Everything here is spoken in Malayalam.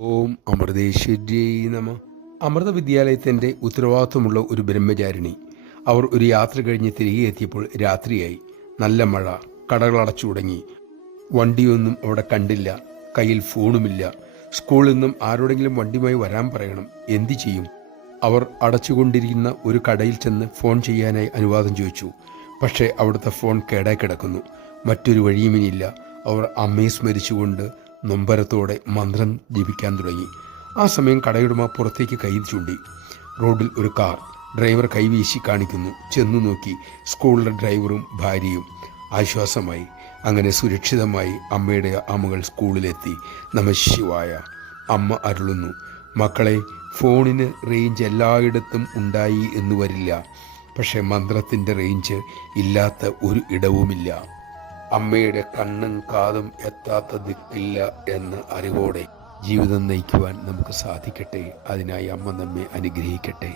ഓം അമൃതേശ്വര്यै നമ. അമൃത വിദ്യാലയത്തിൻ്റെ ഉത്തരവാദിത്വമുള്ള ഒരു ബ്രഹ്മചാരിണി. അവർ ഒരു യാത്ര കഴിഞ്ഞ് തിരികെ എത്തിയപ്പോൾ രാത്രിയായി. നല്ല മഴ. കടകൾ അടച്ചു തുടങ്ങി. വണ്ടിയൊന്നും അവിടെ കണ്ടില്ല. കയ്യിൽ ഫോണുമില്ല. സ്കൂളിൽ നിന്നും ആരോടെങ്കിലും വണ്ടിയുമായി വരാൻ പറയണം. എന്തു ചെയ്യും? അവർ അടച്ചുകൊണ്ടിരിക്കുന്ന ഒരു കടയിൽ ചെന്ന് ഫോൺ ചെയ്യാനായി അനുവാദം ചോദിച്ചു. പക്ഷേ അവിടുത്തെ ഫോൺ കേടായി കിടക്കുന്നു. മറ്റൊരു വഴിയുമിനിയില്ല. അവർ അമ്മയെ സ്മരിച്ചുകൊണ്ട് നൊമ്പരത്തോടെ മന്ത്രം ജപിക്കാൻ തുടങ്ങി. ആ സമയം കടയുടമ പുറത്തേക്ക് കൈ ചൂണ്ടി. റോഡിൽ ഒരു കാർ. ഡ്രൈവർ കൈവീശി കാണിക്കുന്നു. ചെന്നു നോക്കി. സ്കൂളിലെ ഡ്രൈവറും ഭാര്യയും. ആശ്വാസമായി. അങ്ങനെ സുരക്ഷിതമായി അമ്മയുടെ ആ മകൾ സ്കൂളിലെത്തി. നമഃശിവായ. അമ്മ അരുളുന്നു, മക്കളെ, ഫോണിന് റേഞ്ച് എല്ലായിടത്തും ഉണ്ടായി എന്ന് വരില്ല. പക്ഷേ മന്ത്രത്തിൻ്റെ റേഞ്ച് ഇല്ലാത്ത ഒരു ഇടവുമില്ല. അമ്മയുടെ കണ്ണും കാതും എത്താത്ത ദിക്കില്ല എന്ന അറിവോടെ ജീവിതം നയിക്കുവാൻ നമുക്ക് സാധിക്കട്ടെ. അതിനായി അമ്മ നമ്മെ അനുഗ്രഹിക്കട്ടെ.